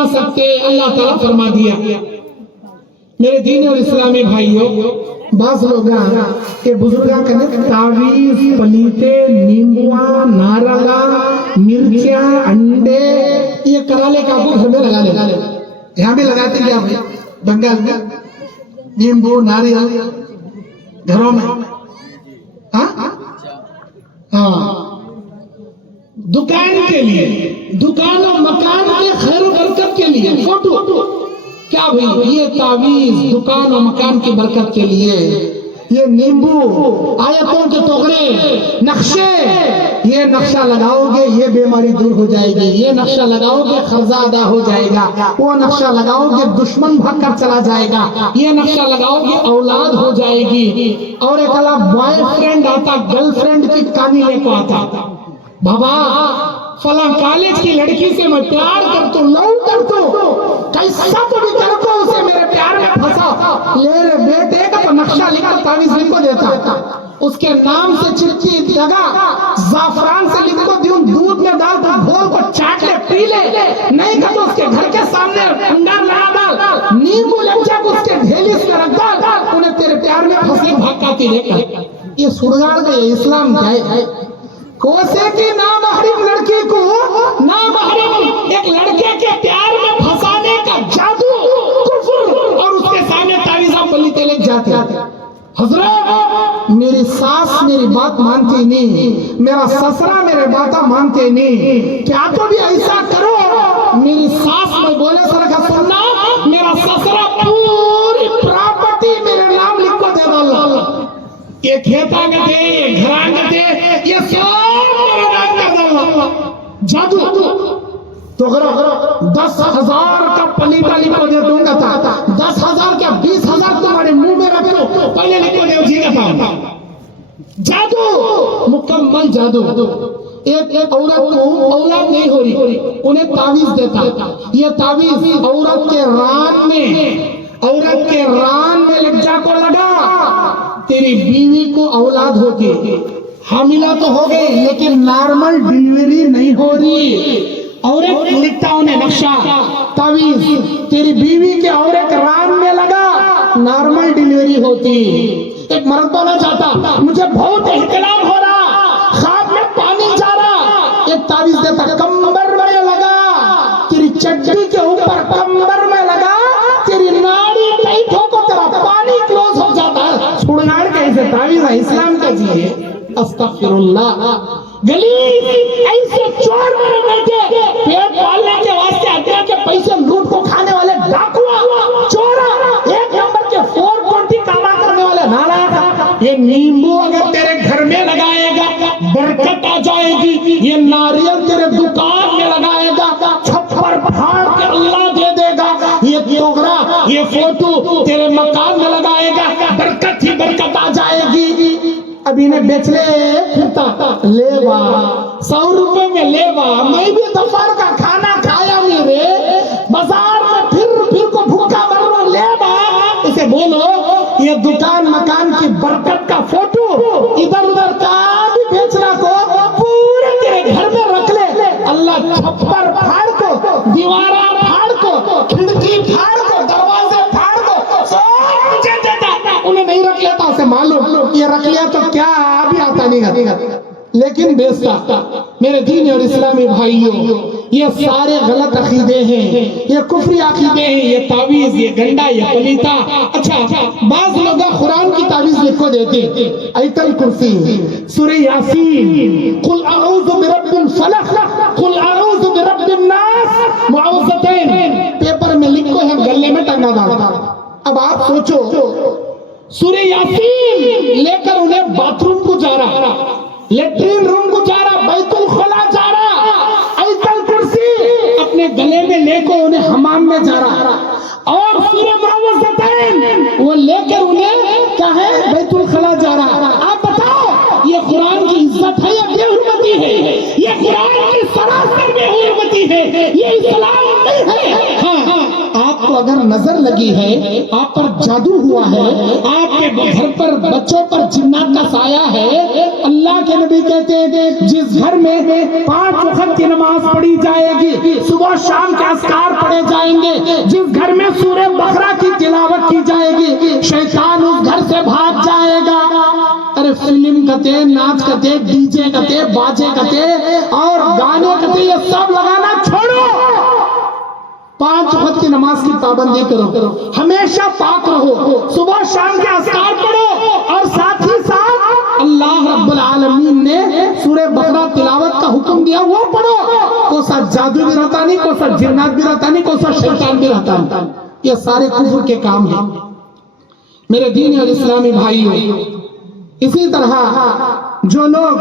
جا سکتے. اللہ تعالیٰ فرما دیا. میرے دین اور اسلامی بھائیوں، بعض لوگ کہ بزرگاں کنے تعویز پلیتے نیمبوا نارلا مرچیاں انڈے یہ کرالے کا گھر میں لگا لے. یہاں بھی لگاتے کیا بھائی؟ بنگال میں نیمبو ناریل گھروں میں. ہاں دکان کے لیے، دکان و مکان کے خیر و برکت کے لیے فوٹو. کیا بھائی؟ یہ تعویذ دکان و مکان کی برکت کے لیے. یہ نیمبو آیتوں کے ٹکڑے نقشے، یہ نقشہ لگاؤ گے یہ بیماری دور ہو جائے گی، یہ نقشہ لگاؤ گے قرضہ ادا ہو جائے گا، وہ نقشہ لگاؤ گے دشمن بھاگ کر چلا جائے گا، یہ نقشہ لگاؤ گے اولاد ہو جائے گی. اور ایک اللہ بوائے فرینڈ آتا گرل فرینڈ کی کہانی لے کو آتا. بابا فلاں کالج کی لڑکی سے میں پیار کرتا ہوں، لو کرتا ہوں، کیسا تو بھی کر کو اسے میرے پیار میں پھنسا. میرے بیٹے کا تو نقشہ لکھ کر تعویذ لکھ کو دیتا. اس کے نام سے چرکی لگا، زعفران سے لکھ کو دیوں، دودھ میں ڈال تو گھول کو چاٹ لے پی لے. نہیں کہ تو اس کے گھر کے سامنے انگار لگا ڈال، نیمبو لچا کو اس کے دھیلی سے رکھ ڈال، انہیں تیرے پیار میں پھنسے بھاگاتی لے کر. یہ سڑگاڑ گئے اسلام کیا ہے؟ کوسے کی نامحرم لڑکی کو نامحرم ایک لڑکے کے پیار میں پھنسانے کا جادو کفر، اور اس کے سامنے تعویذہ پلیتے لے جاتے. حضرت میری ساس میری بات مانتی نہیں، میرا سسرا میرے باتاں مانتے نہیں، کیا تو بھی ایسا کرو. میری ساس میں بولے سر کا سننا، میرا سسرا پوری پراپرٹی میرے نام لکھ کو دے ڈالا. یہ کھیتا گتے، یہ گھران گتے، یہ سب میرے نام کا ڈالا. جادو تو اگر 10,000 کا پلیٹا لکھ کو دے دوں گا تھا، 10,000 کیا 20,000 تمہارے منہ میں رکھ دو، پہلے لکھ کو دے جی گا تھا. جادو، مکمل جادو. ایک عورت کو اولاد نہیں ہو رہی، انہیں تعویذ دیتا. یہ تعویذ عورت کے ران میں لگ جا کو لگا، تیری بیوی کو اولاد ہوتی، حاملہ تو ہو گئی لیکن نارمل ڈیلیوری نہیں ہو رہی. اور ایک لکھتا انہیں نقشہ تعویذ، تیری بیوی کے اور ایک ران میں لگا، نارمل ڈیلیوری ہوتی. ایک مرد بولا چاہتا مجھے بہت احتلام ہو رہا، خواب میں پانی جا رہا. ایک تعویذ دیتا کمبر میں لگا، تیری چڈی کے اوپر کمبر میں لگا، تیری ناڑی ٹائٹ ہو کو تیرا پانی کلوز ہو جاتا ہے. چھوڑناڑ کیسے تعویذ ہے اسلام کا جی ہے. استغفر اللہ. گلی ایسے چور میرے بیٹے پیٹ پالنے کے واسطے ادرک کے پیسے لوٹ کو کھانے والے ڈاکوا چورا، ایک نمبر کے 420 کاما کرنے والے نالائق. یہ نیمبو اگر تیرے گھر میں لگائے گا برکت آ جائے گی. یہ ناریل تیرے دکان میں لگائے گا چھپر پھاڑ کے اللہ دے دے گا. یہ توغرا یہ فوٹو تیرے مکان میں لگائے گا برکت ہی برکت آ جائے گی. ابھی نے بیچ لے پھرتا لیوا 100 روپے میں لیوا. میں بھی دوپہر کا کھانا کھایا نہیں رے، بازار میں پھر کو بھوکا مرنا لیوا. اسے بولو یہ دکان مکان کی برکت کا فوٹو ادھر ادھر کا بھی بیچنا کو پورے تیرے گھر میں رکھ لے. اللہ چھپر پھاڑ کو، دیوارہ پھاڑ کو، کھڑکی پھاڑ کو، دروازے پھاڑ کو سب مجھے دیتا. انہیں نہیں رکھ لیتا، اسے معلوم یہ رکھ لیا تو کیا بھی آتا نہیں گا. لیکن بیچتا. میرے دین اور اسلامی بھائیوں، یہ سارے غلط عقیدے ہیں، یہ کفری عقیدے ہیں. یہ تعویذ، یہ گنڈا، یہ پلیتا. اچھا بعض لوگ قرآن کی تعویذ لکھو دیتے، آیت الکرسی، سورہ یاسین، قل اعوذ برب الفلق، قل اعوذ برب الناس، معوذتین پیپر میں لکھو ہے گلے میں ٹنگا ڈالتا. اب آپ سوچو سورہ یاسین لے کر انہیں باتھ روم کو جا رہا، لیٹرین روم کو جا رہا، بیت الخلا جا رہا، آیت الکرسی اپنے گلے میں لے کر انہیں حمام میں جا رہا، اور سورہ معوذتین وہ لے کر انہیں کیا ہے بیت الخلا جا رہا. آپ بتاؤ یہ قرآن کی عزت ہے یا بے حرمتی ہے؟ یہ قرآن کی سراسر بے حرمتی ہے، یہ اسلام نہیں ہے. ہاں آپ کو اگر نظر لگی ہے، آپ پر جادو ہوا ہے، آپ کے گھر پر بچوں پر جنات کا سایہ ہے، اللہ کے نبی کہتے ہیں جس گھر میں 5 وقت کی نماز پڑھی جائے گی، صبح شام کے اذکار پڑھے جائیں گے، جس گھر میں سورہ بقرہ کی تلاوت کی جائے گی، شیطان اس گھر سے بھاگ جائے گا۔ ارے فلم کتے، ناچ کتے، ڈی جے کتے، باجے کتے اور گانے کتے، یہ سب لگانا چھوڑو، 5 وقت کی نماز کی پابندی کرو، ہمیشہ پاک رہو، صبح شام کے اذکار پڑھو، اور ساتھ ہی ساتھ اللہ رب العالمین نے سورہ بقرہ تلاوت کا حکم دیا وہ پڑھو۔ کوسا جادو بھی رہتا نہیں، کوسا جنات بھی رہتا نہیں، کوسا شیطان بھی رہتا نہیں، یہ سارے کفر کے کام ہیں میرے دین اور اسلامی بھائیوں۔ اسی طرح جو لوگ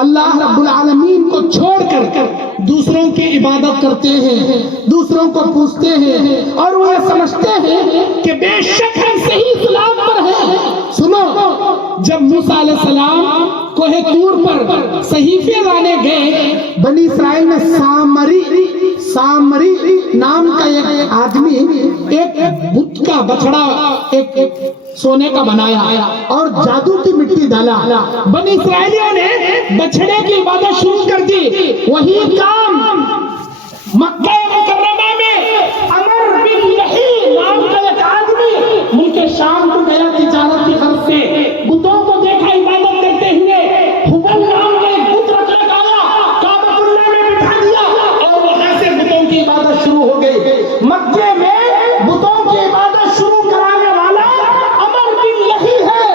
اللہ رب العالمین کو چھوڑ کر دوسروں کی عبادت کرتے ہیں، دوسروں کو پوچھتے ہیں، اور وہ یہ سمجھتے ہیں کہ بے شک ہم صحیح اسلام پر ہیں۔ سنو، جب موسیٰ علیہ السلام کوہ طور پر صحیفے لانے گئے، بنی اسرائیل میں سامری نام کا ایک آدمی ایک بت کا بچڑا ایک سونے کا بنایا اور جادو کی مٹی ڈالا، بنی اسرائیلیوں نے بچڑے کی عبادت شروع کر دی۔ وہی کام مکہ مکرمہ میں عمر بن لہی نام کا ایک آدمی ملک شام کو گیا تجارت کی غرض سے، بتوں کو دیکھا عبادت کرتے ہوئے، حبل نام کا ایک بت رکھنے والا کعبۃ اللہ میں بٹھا دیا اور وہاں سے بتوں کی عبادت شروع ہو گئی۔ مکے میں بتوں کی عبادت شروع کرانے والا عمر بن لہی ہے،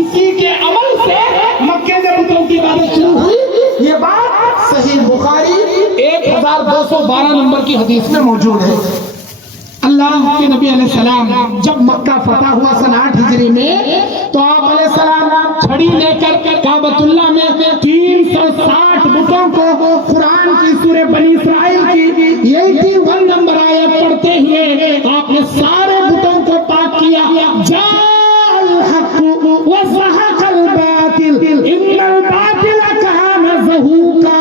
اسی کے عمل سے مکے میں بتوں کی عبادت شروع ہوئی۔ یہ بات صحیح بخاری 1212 نمبر کی حدیث میں موجود ہے۔ اللہ کے نبی علیہ السلام جب مکہ فتح ہوا سن 8 ہجری میں، تو آپ علیہ السلام چھڑی لے کر کعبۃ اللہ میں 360 بتوں کو قرآن کی سورہ بنی اسرائیل کی 81 نمبر آیت پڑھتے ہوئے آپ نے سارے بتوں کو پاک کیا۔ جاء الحق وزهق الباطل ان الباطل كان زهوقا،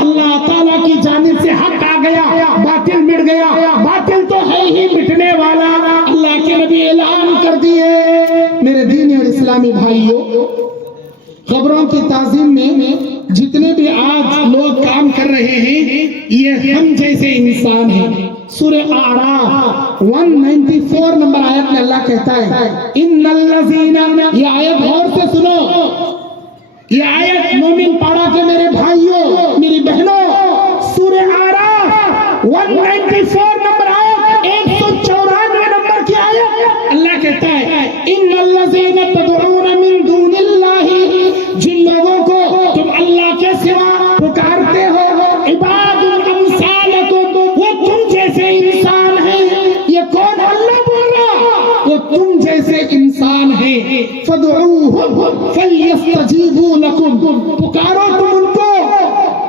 اللہ تعالیٰ کی جانب سے حق آ گیا، باطل مٹ گیا، باطل تو ہے ہی مٹنے والا، اللہ کے نبی اعلان کر دیے۔ میرے دین اور اسلامی بھائیوں، قبروں کی تعظیم میں جتنے بھی آج لوگ کام کر رہے ہیں یہ ہم جیسے انسان ہیں۔ سورہ اعراف 194 نمبر آیت میں اللہ کہتا ہے ان الذین، یہ آیت غور سے سنو، یہ آیت مومن پاڑا کے میرے بھائیوں میری بہنوں، سورہ اعراف 194 نمبر آیت 194 نمبر کی آیت، اللہ کہتا ہے ان الذین تدعون من دون اللہ، جن لوگوں کو تم اللہ کے سوا پکارتے ہو، عباد امثالکم، وہ تم جیسے انسان ہیں۔ یہ کون اللہ بول رہا؟ وہ تم جیسے انسان ہیں۔ فدعوہم فلیستجیبوا لکم، پکارو تم ان کو،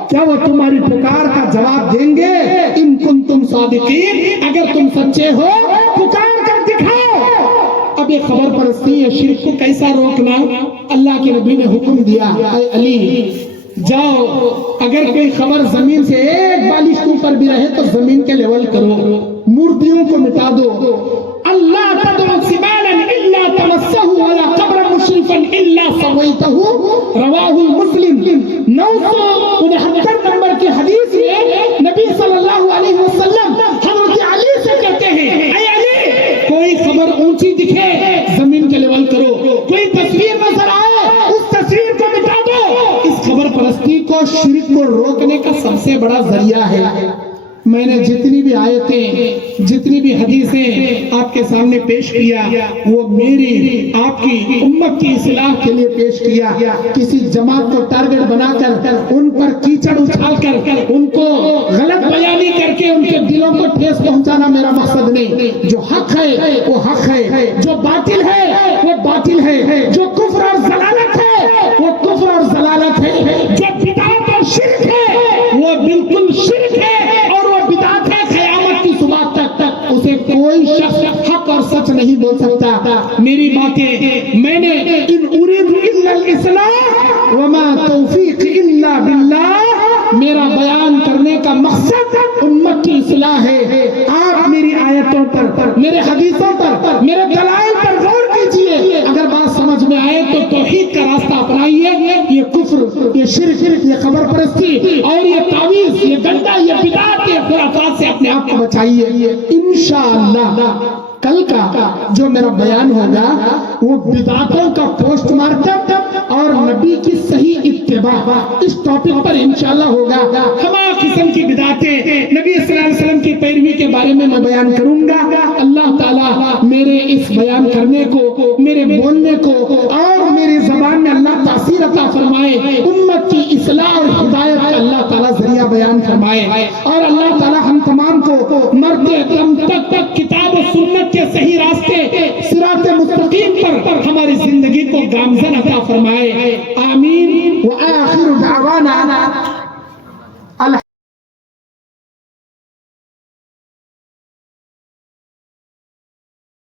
کیا وہ تمہاری پکار کا جواب دیں گے؟ ان کنتم صادقین، اگر تم سچے ہو پکار کر دکھاؤ۔ اب یہ خبر پرستی ہے، شرک کو کیسا روکنا؟ اللہ کے نبی نے حکم دیا، اے علی جاؤ، اگر کوئی خبر زمین سے ایک بالش کے اوپر بھی رہے تو زمین کے لیول کرو، مردیوں کو مٹا دو۔ اللہ تدعو سبالا الا تمسہ ولا قبر مشرفا الا سویتہ، رواہ مسلم 969 نمبر کی حدیث میں نبی صلی اللہ علیہ وسلم حضرت علی سے کہتے ہیں، اے علی کوئی خبر اونچی دکھے زمین کے لیول کرو، کوئی تصویر نظر آئے اس تصویر کو مٹا دو۔ اس خبر پرستی کو، شرک کو روکنے کا سب سے بڑا ذریعہ ہے۔ میں نے جتنی بھی آیتیں، جتنی بھی حدیثیں آپ کے سامنے پیش کیا، وہ میری آپ کی امت کی اصلاح کے لیے پیش کیا۔ کسی جماعت کو ٹارگٹ بنا کر ان پر کیچڑ اچھال کر ان کو غلط بیانی کر کے ان کے دلوں کو ٹھیس پہنچانا میرا مقصد نہیں۔ جو حق ہے وہ حق ہے، جو باطل ہے وہ باطل ہے، جو کفر اور ضلالت ہے وہ کفر اور ضلالت ہے، جو بدعت اور شرک ہے وہ بالکل شرک ہے اور وہ بدعت ہے۔ قیامت کی صبح تک اسے کوئی شخص حق اور سچ نہیں بول سکتا۔ میری باتیں میں نے ان اريد الا الاصلاح وما توفیق الا باللہ، میرا میرا بیان کرنے کا مقصد امت کی اصلاح ہے. آپ میری آیتوں پر، میرے حدیثوں پر، میرے دلائل پر غور کیجئے. اگر بات سمجھ میں آئے تو توحید کا راستہ اپنائیے. یہ کفر، یہ شرک، یہ قبر پرستی اور یہ تعویذ، یہ گندا، یہ بدعت، یہ خرافات سے اپنے آپ کو بچائیے. انشاءاللہ کل کا جو میرا بیان ہوگا وہ بدعتوں کا پوسٹ مارٹم اور نبی کی صحیح اتباع، اس ٹاپک پر انشاءاللہ ہوگا. تمام قسم کی بدعتیں، نبی صلی اللہ علیہ وسلم کی پیروی کے بارے میں بیان کروں گا. اللہ تعالیٰ میرے اس بیان کرنے کو، میرے بولنے کو اور میری زبان میں اللہ تاثیر عطا فرمائے. امت کی اصلاح اور ہدایت کا اللہ تعالیٰ ذریعہ بیان فرمائے. اور اللہ تعالیٰ ہم تمام کو مرتے دم تک کتاب و سنت کے صحیح راستے، صراط مستقیم پر ہماری زندگی کو گامزن عطا فرمائے. آمین. وآخر دعوانا